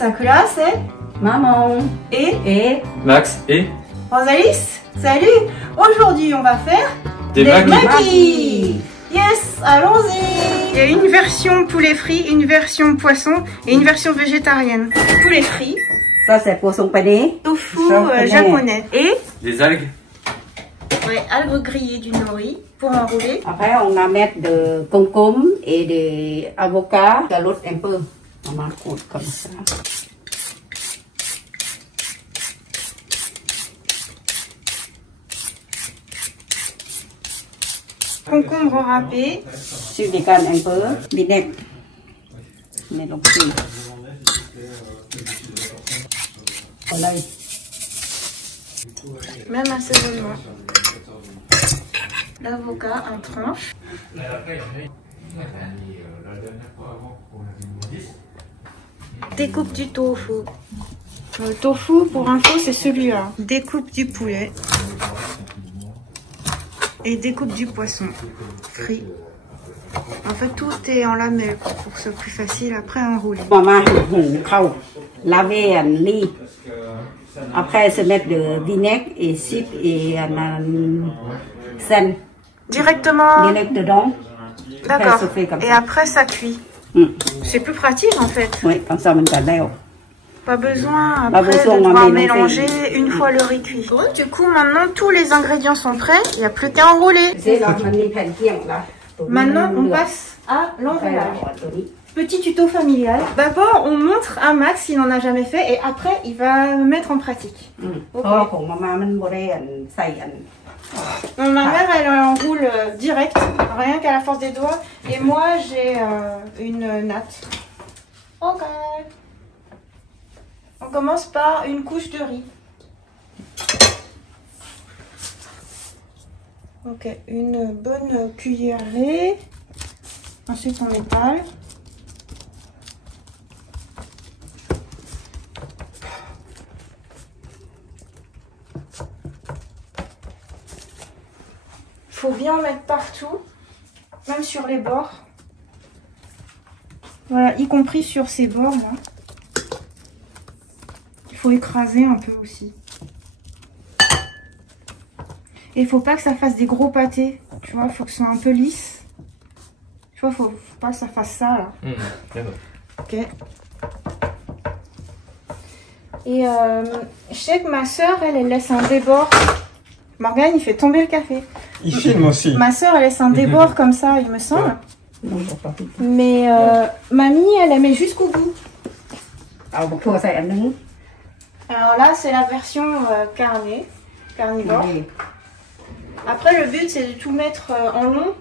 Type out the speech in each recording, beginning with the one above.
Sakura, c'est Maman et Max et Rosalis. Salut. Aujourd'hui, on va faire des maquis. Yes, allons-y. Il y a une version poulet frit, une version poisson et une version végétarienne. Poulet frit. Ça, c'est poisson pané. Tofu japonais. Et des algues. ouais, algues grillées du nori pour enrouler. Après, on va mettre de concombre et des avocats, carottes un peu. On va coudre comme ça. Concombre râpé. Sucre de canne un peu. Vinaigre. Mettre aussi. Voilà. Même assaisonnement. L'avocat en tranches. Découpe du tofu. Le tofu, pour info, c'est celui-là. Découpe du poulet. Et découpe du poisson frit. En fait, tout est en lamelles pour que ce soit plus facile après à enrouler. Maman, laver un lit. Après, se mettre de vinaigre et sucre et sel. Directement. Vinaigre dedans. D'accord. Comme et ça. après, ça cuit. C'est plus pratique en fait. Oui, comme ça, on va le Pas besoin après de devoir mélanger une fois le riz cuit. Du coup, maintenant, tous les ingrédients sont prêts. Il n'y a plus qu'à enrouler. Maintenant, on passe à l'enroulage. Petit tuto familial. D'abord, on montre à Max s'il n'en a jamais fait et après, il va mettre en pratique. Okay. Donc, ma mère, elle enroule direct, rien qu'à la force des doigts. Et moi, j'ai une natte. Ok. On commence par une couche de riz. Ok, une bonne cuillerée. Ensuite, on étale. Il faut bien en mettre partout, même sur les bords. Voilà, y compris sur ces bords là. Il faut écraser un peu aussi. Et il faut pas que ça fasse des gros pâtés. Tu vois, il faut que ce soit un peu lisse. Tu vois, faut pas que ça fasse ça là. Ok. Et je sais que ma soeur, elle laisse un débord. Morgane, il fait tomber le café. Il filme aussi. Ma soeur, elle laisse un débord comme ça, il me semble. Mais mamie, elle met jusqu'au bout. Alors là, c'est la version carnivore. Après, le but, c'est de tout mettre en long,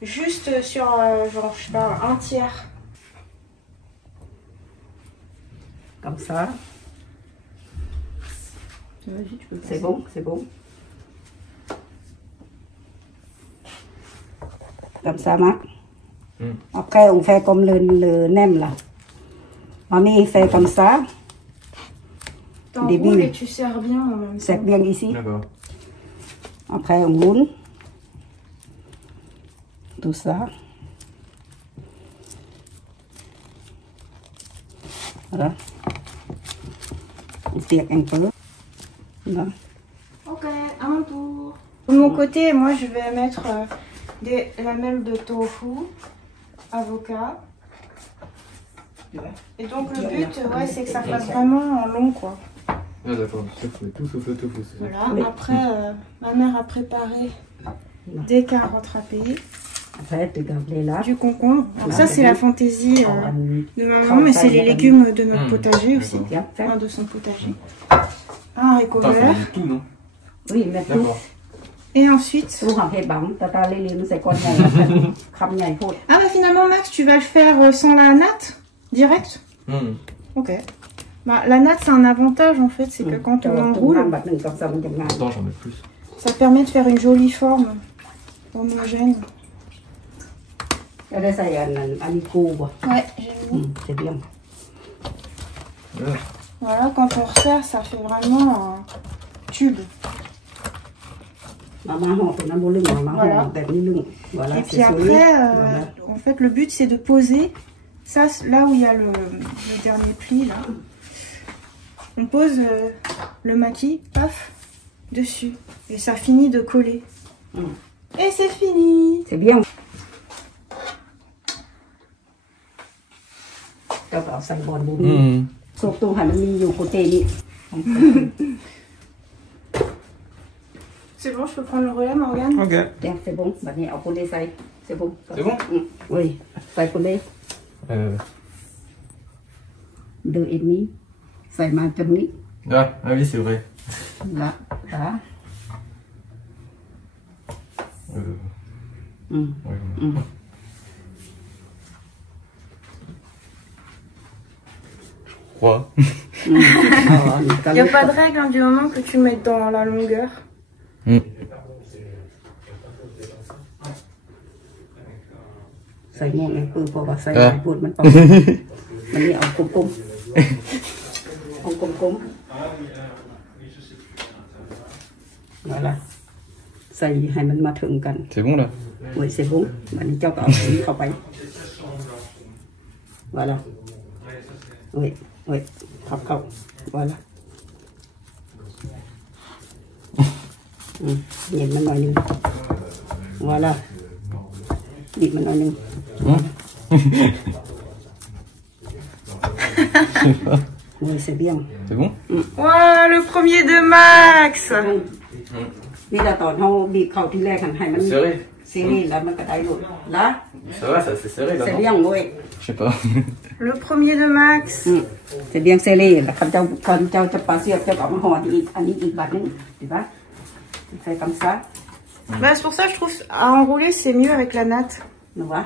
juste sur, genre, je sais pas, un tiers. Comme ça. C'est bon, c'est bon. Comme ça, Marc. Après, on fait comme le nem là. Mamie fait comme ça. T'enroules et tu serres bien en même temps. Serre bien ici. D'accord. Après, on roule. Tout ça. Voilà. On tire un peu. Là. Ok, à mon tour. De mon côté, moi, je vais mettre des lamelles de tofu, avocat. Et donc, le but, ouais, c'est que ça fasse vraiment en long, quoi. Ah d'accord, tout sauf le tofu. Voilà, oui. Après, ma mère a préparé des carottes râpées. Après, tu gardes les là. Du concombre. Alors ça, c'est la fantaisie de ma maman, mais c'est les légumes de notre potager aussi. Enfin, de son potager. Un haricot vert. Tout, non? Oui, mais tout. Et ensuite... Ah bah finalement, Max, tu vas le faire sans la natte? Direct? Ok. Bah, la natte, c'est un avantage en fait, c'est que quand on enroule, Attends, j'en mets plus. ça permet de faire une jolie forme homogène. Ouais, j'ai mis. C'est bien. Voilà, quand on resserre, ça fait vraiment un tube. Voilà. Et puis après, en fait, le but c'est de poser ça là où il y a le dernier pli là. on pose le maquis, paf, dessus. Et ça finit de coller. Et c'est fini. C'est bien. Cho vào xay bòn bún. Sốt tu hành mi nhiều côté đi. C'est bon, je peux prendre le relais, Morgane? Ok. Tiens, c'est bon. Maintenant, on peut les xay. C'est bon. C'est bon? Oui, xay pour les. 2,5. Xay mà chấm ní. Ah oui, c'est vrai. Là, đó. Ouais. Quoi? Il n'y a pas de règle hein, du moment que tu mettes dans la longueur. Xay một này cứ vào và xay một buồn mình còn. Mình đi ông cung cung. Ông cung cung. Đó là xay hai mình mà thượng cần. C'est bon là? Oui, c'est bon. Mình cho cậu không phải. Voilà. Oui, oui. Học không. Voilà. Nhìn mình nói nhưng. Voilà. Nhìn mình nói nhưng. Oui, c'est bien. C'est bon? Wow, le premier de Max. Bây giờ tỏi hao bị khẩuที่แรกหันให้มัน Serré. ซีรีส์แล้วมันก็ได้หลุดละ Ça va, ça c'est serré là? เสีย Non? เบี้ยงเว้ย Je sais pas. Le premier de Max. เสียเบี้ยงเซรีส์แล้วคันเจ้าจะปลาเสียบเจ้าเอามาห่ออีกอันนี้อีกบาทนึงเห็นปะใส่กำซัด Bah, c'est pour ça que je trouve à enrouler c'est mieux avec la natte. หนูวะ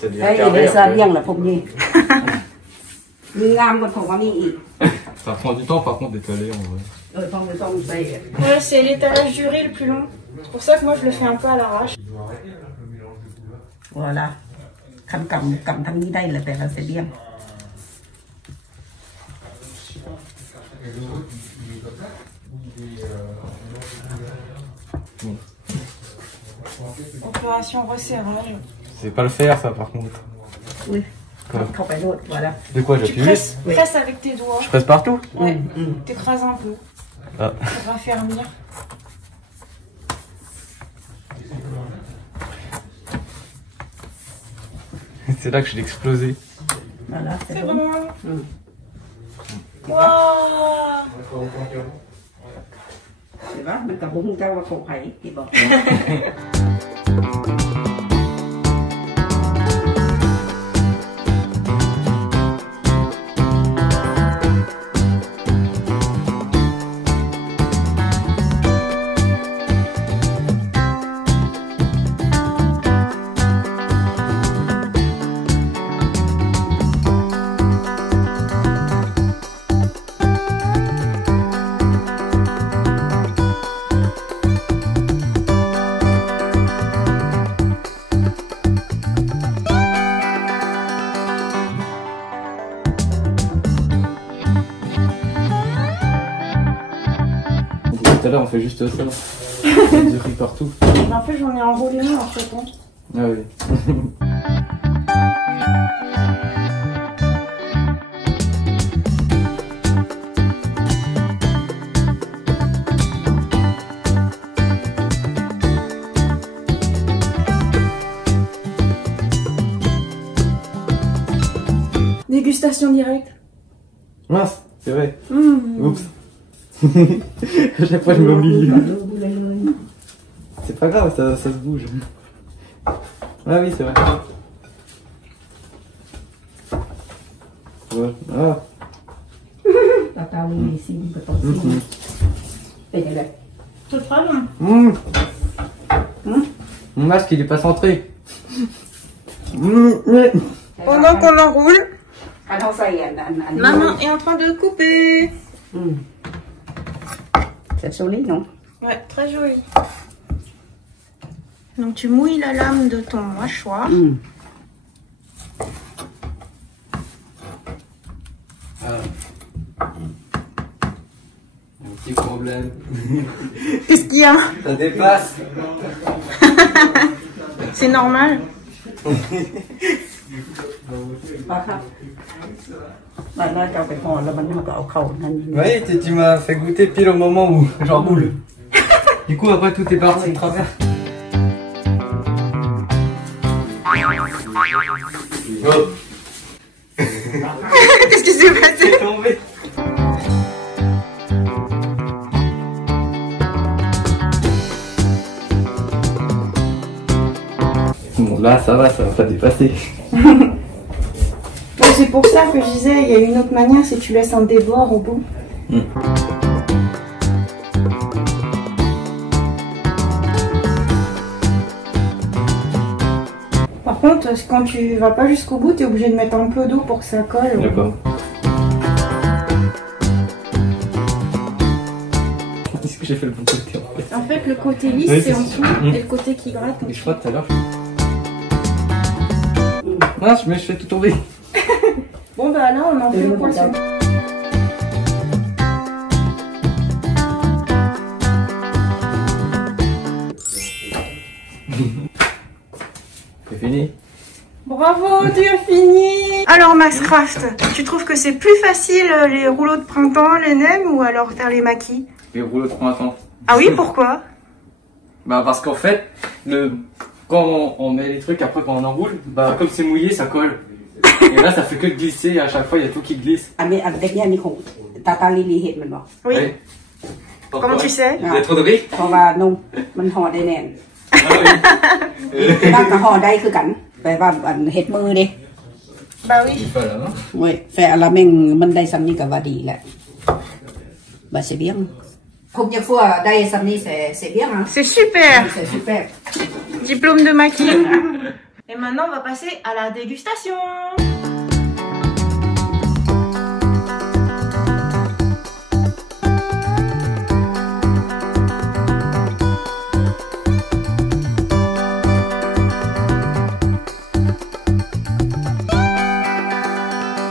Ça devient ไอ้ carré เดซ่า après. เบี้ยงแหละผมนี่มีงามกว่าผมว่ามีอีก Ça prend du temps par contre d'étaler en vrai. ต้องใส่ Ouais, c'est l'étalage du riz le plus long. C'est pour ça que moi je le fais un peu à l'arrache. ว่าละคันกำทั้งนี้ได้เลยแต่ละเสียเบี้ยง Opération resserrage. C'est pas le faire ça par contre. อุ้ยเข้าไปโลดว่าละ De quoi Tu j'appuie? presses, presses avec tes doigts. Je presse partout? Ouais, t'écrases un peu. Ah. Pour raffermir. C'est là que je l'ai explosé. Voilà, C'est bon. bon. Waouh. เห็นปะมันกับบุ้งเจ้าว่าโขกไผ่ที่บอก Tout à l'heure on fait juste ça. Du riz partout. En fait j'en ai enroulé un en fait. Hein. Ah oui. Dégustation directe. Mince, c'est vrai. Oups. À chaque fois je me milieu. C'est pas grave, ça se bouge. Ah oui, c'est vrai. Ouais. Ah. ตาเกาลีซีก็ต้องซีเป็นยังไง C'est très bon. Mon masque il est pas centré. Pendant qu'on enroule, อันเขาใส่อัน maman est en train de couper. C'est joli, non? Ouais, très joli. Donc tu mouilles la lame de ton mâchoire. Un petit problème. Qu'est-ce qu'il y a? Ça dépasse. C'est normal. ปลาครับ Là, là, phải ngồi là mình có au khẩu nên. Oui, tu m'as fait goûter pile au moment où j'enroule. Du coup, après, tout est parti de travers. Oh. Qu'est-ce qui s'est passé? C'est tombé. Bon, là, ça va pas dépasser. Donc, c'est pour ça que je disais, il y a une autre manière, c'est que tu laisses un débord au bout. Par contre, quand tu vas pas jusqu'au bout, tu es obligé de mettre un peu d'eau pour que ça colle. D'accord. Est-ce que j'ai fait le bon côté en fait? En fait, le côté lisse, Oui, c'est en sûr. dessous, et le côté qui gratte. Et je crois tout à l'heure. Ah, je fais tout tomber. Bon, bah là, on en fait le poisson. C'est fini. Bravo, tu as fini. Alors Maxcraft, tu trouves que c'est plus facile les rouleaux de printemps, les nems, ou alors faire les maquis? Les rouleaux de printemps. Ah oui, pourquoi? Bah parce qu'en fait, quand on met les trucs, après quand on enroule, bah comme c'est mouillé, ça colle. Et là, ça fait que de glisser, à chaque fois, il y a tout qui glisse. Ah mais avec Yann, Tata Lily hit maintenant. Oui. Ouais. Comment tu sais? Il y a trop de riz? เพราะว่านุ่มมันห่อได้แน่น Ah oui. บ้านก็ห่อได้คือกันแปลว่าอันเฮ็ดมือเด้ Bah oui. Voilà, non? เว้ยแฟอะละแม่งมันได้ซ้ำนี้ก็ว่าดีแหละบ่c'est bien première fois ได้ซ้ำนี้c'est bien hein C'est super. c'est super Diplôme de maquis. Et maintenant, on va passer à la dégustation.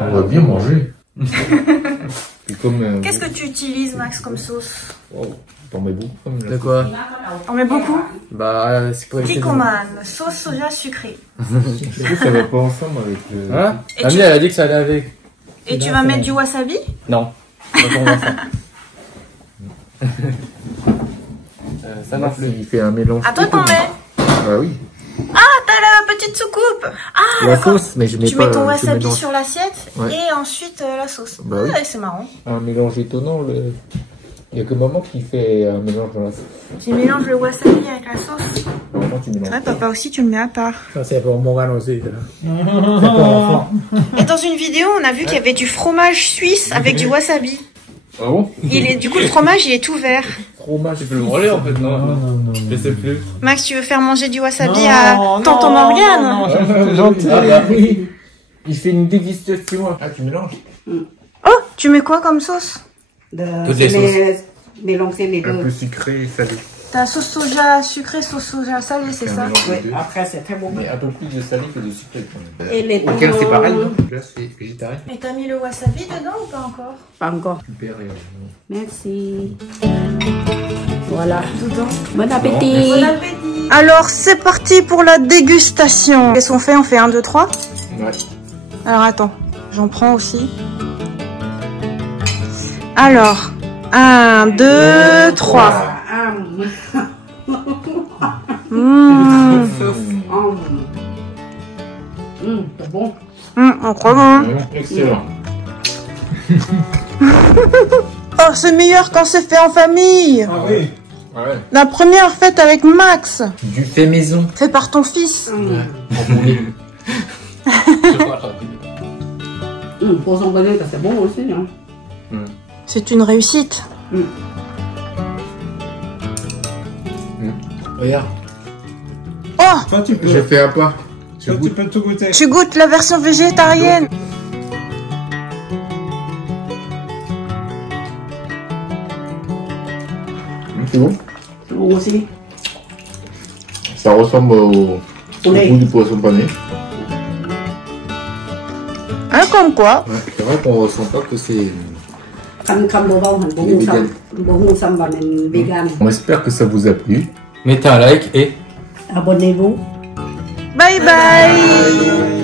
On va bien manger. Comme. Qu'est-ce que tu utilises, Max, comme sauce? Oh, t'en mets beaucoup comme De quoi? On met beaucoup. Bah, c'est pour éviter de... Kikkoman, sauce soja sucrée. Ça va pas ensemble avec le. Hein? Et Amie, tu- elle a dit que ça allait avec. Et tu vas mettre du wasabi? Non. On va faire. Ça m'a plu. Il fait un mélange. À toi, t'en mets. Ah oui. Ah, t'as la petite soucoupe. Ah, La sauce, mais je mets tu pas. mets ton je wasabi mélange. sur l'assiette Ouais. et ensuite la sauce. Bah oui. Ouais, c'est marrant. Un mélange étonnant. Il y a que maman qui fait un mélange dans la sauce. Tu mélanges le wasabi avec la sauce. Vraiment, tu mélanges. Ouais, papa aussi, tu le mets à part. Ça, c'est pour Morgane aussi. C'est pour enfant. Et dans une vidéo, on a vu qu'il y avait du fromage suisse avec du wasabi. Ah bon? Du coup, le fromage, il est tout vert. Fromage. Tu peux le branler en fait, non? Non. Je sais plus. Max, tu veux faire manger du wasabi à tonton Morgane? C'est gentil. Ah bah oui. Il fait une dégustation. Ah, tu mélanges? Oh, tu mets quoi comme sauce? Toutes les mélanger les Un deux peu sucré et salé. T'as sauce soja sucrée, sauce soja salée, c'est ça? ouais, après c'est très bon Mais un peu plus de salé que de sucré quand même. et les Auquel c'est pareil, non? Là, c'est végétarien. Et t'as mis le wasabi dedans ou pas encore? pas encore Super. merci voilà Dedans. bon appétit Bon appétit. Alors, c'est parti pour la dégustation. Qu'est-ce qu'on fait? On fait 1, 2, 3. Ouais. Alors, attends. J'en prends aussi. Alors, 1, 2, 3. Mmh. c'est bon Incroyable. Excellent. Oh, c'est meilleur quand c'est fait en famille. Ah oui. Ouais. La première faite avec Max, Du fait maison. fait par ton fils. pour son bonheur c'est bon aussi hein. C'est une réussite. Regarde. Oh, Toi, tu peux. J'ai fait un pas. Je Toi, tu goûte. peux tout goûter. tu goûtes la version végétarienne. C'est bon? c'est bon aussi Ça ressemble au poulet goût du poisson pané. Hein, comme quoi? Ouais, c'est vrai qu'on ressent pas que c'est. คำเบาๆหันบ่ฮู้ซ้ำว่าเป็นเวกาน On espère que ça vous a plu. Mettez un like et... abonnez-vous Bye bye.